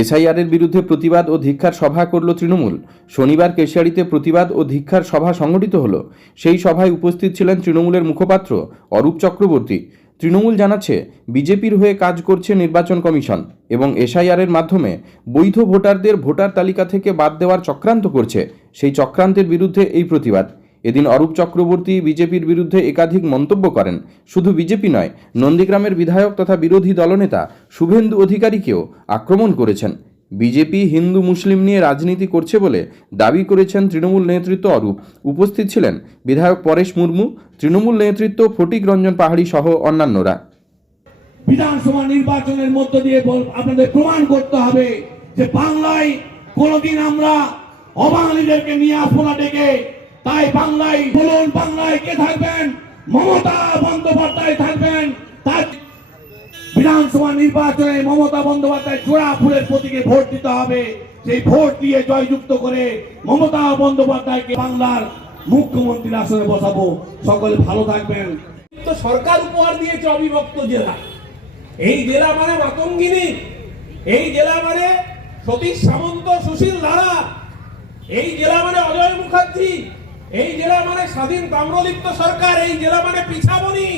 এসআইআরের বিরুদ্ধে প্রতিবাদ ও ধিক্ষার সভা করল তৃণমূল। শনিবার কেশিয়াড়িতে প্রতিবাদ ও ধিক্ষার সভা সংগঠিত হল। সেই সভায় উপস্থিত ছিলেন তৃণমূলের মুখপাত্র অরূপ চক্রবর্তী। তৃণমূল জানাচ্ছে, বিজেপির হয়ে কাজ করছে নির্বাচন কমিশন এবং এসআইআরের মাধ্যমে বৈধ ভোটারদের ভোটার তালিকা থেকে বাদ দেওয়ার চক্রান্ত করছে। সেই চক্রান্তের বিরুদ্ধে এই প্রতিবাদ। এদিন অরূপ চক্রবর্তী বিজেপির বিরুদ্ধে একাধিক মন্তব্য করেন। শুধু বিজেপি নয়, নন্দীগ্রামের বিধায়ক তথা বিরোধী দলনেতা শুভেন্দু অধিকারীকেও আক্রমণ করেছেন। বিজেপি হিন্দু মুসলিম নিয়ে রাজনীতি করছে বলে দাবি করেছেন তৃণমূল নেতৃত্ব অরূপ। উপস্থিত ছিলেন বিধায়ক পরেশ মুর্মু, তৃণমূল নেতৃত্ব ফটিক রঞ্জন পাহাড়ি সহ অন্যান্যরা। বিধানসভা নির্বাচনের মধ্য দিয়ে আপনাদের প্রমাণ করতে হবে যে বাংলায় কোনোদিন আমরা অবাঙালিদেরকে নিয়ে আসব না ডেকে তাই বাংলায় বলুন, বাংলায় কে থাকবেন? মমতা বন্দ্যোপাধ্যায় থাকবেন। তার বিধানসভা নির্বাচনে মমতা বন্দ্যোপাধ্যায় জোড়া ফুলের প্রতীকে ভোট দিতে হবে। সেই ভোট দিয়ে জয়যুক্ত করে মমতা বন্দ্যোপাধ্যায়কে বাংলার মুখ্যমন্ত্রীর আসনে বসাবো। সকলে ভালো থাকবেন। তো সরকার উপহার দিয়েছে অবিভক্ত জেলা। এই জেলা মানে মাতঙ্গিনী। এই জেলা মানে সতীশ সামন্ত, সুশীল ধারা এই জেলা মানে অজয় মুখার্জি। এই জেলা মানে স্বাধীন তাম্রলিপ্ত সরকার, এই জেলা মানে পিছাবনি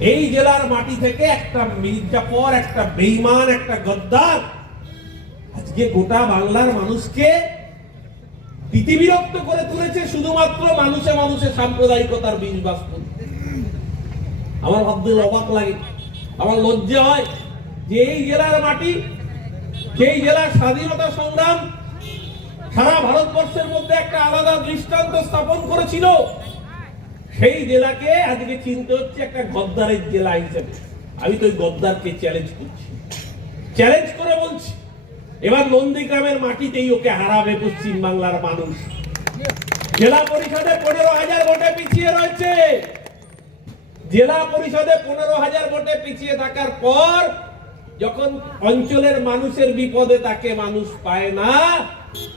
এই জেলার মাটি থেকে একটা মির্জাপর একটা বেইমান একটা গদ্দার আজকে গোটা বাংলার মানুষকে বিরক্ত করে তুলেছে শুধুমাত্র মানুষে মানুষে সাম্প্রদায়িকতার বীজ বাস করতে। আমার ভাবতে অবাক লাগে, আমার লজ্জা হয় যে এই জেলার মাটি সেই জেলার স্বাধীনতা সংগ্রাম সারা ভারতবর্ষের মধ্যে একটা আলাদা দৃষ্টান্ত স্থাপন করেছিল। সেই জেলাকে আজকে চিনতে হচ্ছে একটা গদ্দারের জেলা হিসেবে। আমি তো গদ্দারকে চ্যালেঞ্জ করছি। চ্যালেঞ্জ করে বলছি। এবার নন্দীগ্রামের মাটিতেই ওকে হারাবে পশ্চিম বাংলার মানুষ। জেলা পরিষদে পনেরো হাজার ভোটে পিছিয়ে রয়েছে। জেলা পরিষদে পনেরো হাজার ভোটে পিছিয়ে থাকার পর যখন অঞ্চলের মানুষের বিপদে তাকে মানুষ পায় না,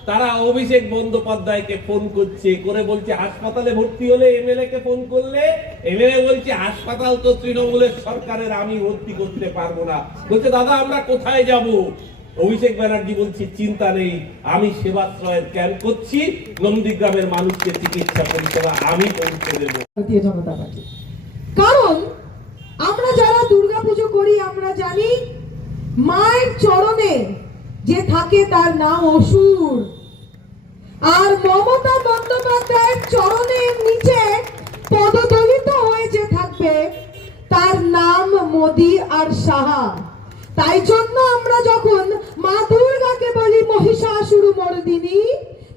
তারা অভিষেক বন্দ্যোপাধ্যায়কে ফোন করছে, করে বলছে, হাসপাতালে ভর্তি হলে এমএলএ কে ফোন করলে? এমএলএ বলছে, হাসপাতাল তো তৃণমূলের সরকারের, আমি ভর্তি করতে পারব না। বলছে, দাদা, আমরা কোথায় যাব? অভিষেক ব্যানার্জি বলছে, চিন্তা নেই, আমি সেবাশ্রয়ের ক্যাম্প করছি, নন্দীগ্রামের মানুষকে চিকিৎসা পরিষেবা আমি পৌঁছে দেবো। কারণ আমরা যারা দুর্গাপুজো করি, আমরা জানি মায়ের চরণে যে থাকে তার নাম অসুর। আর মমতা বন্দ্যোপাধ্যায়ের চরণের নিচে পদদলিত হয়ে যে থাকবে, তার নাম মোদি আর সাহা। তাই জন্য আমরা যখন মা দুর্গাকে বলি, মহিষাসুর মর্দিনী,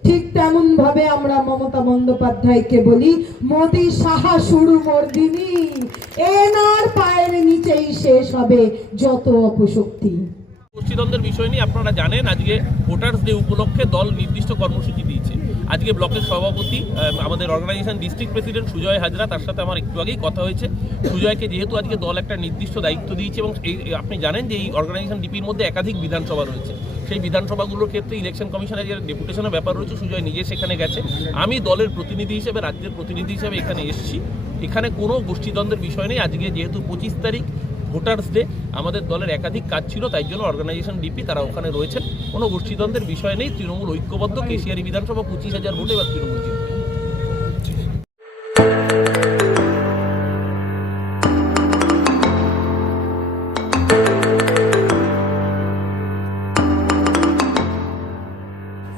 ঠিক তেমন ভাবে আমরা মমতা বন্দ্যোপাধ্যায়কে বলি, মোদি সাহা শুরু মর্দিনী। এনার পায়ের নিচেই শেষ হবে যত অপশক্তি। গোষ্ঠীদ্বন্দ্বের বিষয় নিয়ে আপনারা জানেন, আজকে ভোটার্স ডে উপলক্ষে দল নির্দিষ্ট কর্মসূচি দিয়েছে। আজকে ব্লকের সভাপতি আমাদের organisation district president Sujay Hazra, তার সাথে আমার একটু আগেই কথা হয়েছে। সুজয়কে যেহেতু আজকে দল একটা নির্দিষ্ট দায়িত্ব দিয়েছে এবং এই, আপনি জানেন যে এই অর্গানাইজেশন ডিপির মধ্যে একাধিক বিধানসভা রয়েছে। সেই বিধানসভাগুলোর ক্ষেত্রে ইলেকশন কমিশনের যে ডেপুটেশনের ব্যাপার রয়েছে সুজয় নিজে সেখানে গেছে। আমি দলের প্রতিনিধি হিসেবে রাজ্যের প্রতিনিধি হিসেবে এখানে এসেছি। এখানে কোনো গোষ্ঠীদ্বন্দ্বের বিষয় নেই। আজকে যেহেতু পঁচিশ তারিখ ভোটার্স ডে আমাদের দলের একাধিক কাজ ছিল তাই জন্য অর্গানাইজেশন ডিপি তারা ওখানে রয়েছেন। কোনো গোষ্ঠীদ্বন্দ্বের বিষয় নেই। তৃণমূল ঐক্যবদ্ধ কেশিয়ারি বিধানসভা পঁচিশ হাজার ভোটে বা তৃণমূল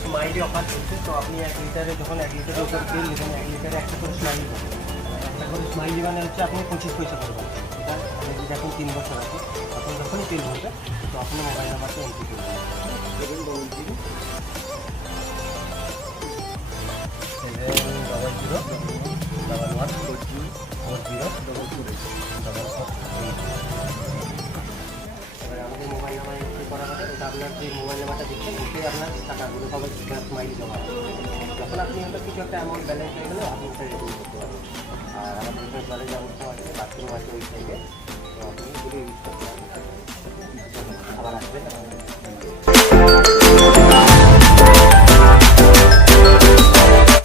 smiley offer চলছে, তো আপনি এক লিটারে যখন এক লিটারের উপর তেল নেবেন, এক লিটারে একটা করে স্মাইলি পাবেন একটা করে স্মাইলি মানে হচ্ছে আপনি পঁচিশ পয়সা পাবেন এটা আপনি যদি এখন তিন বছর আছে, তখন যখনই তেল ভরবে, তো আপনি মোবাইল নাম্বারটা এন্ট্রি করবেন double zero zero double two আমাদের মোবাইল নাম্বার করা হবে ওটা আপনার যে মোবাইল নাম্বারটা দিচ্ছেন ওটাই আপনার টাকাগুলো সবাই মাইল জমা যখন আপনি ওটা কিছু একটা অ্যামাউন্ট ব্যালেন্স হয়ে গেলে আপনি ওটা রিটার্ন করতে পারবেন। আর আমাদের এখানে জলের ব্যবস্থা আছে বাথরুম আছে ওই সাইডে তো আপনি ইউজ করতে পারবেন। আবার আসবেন।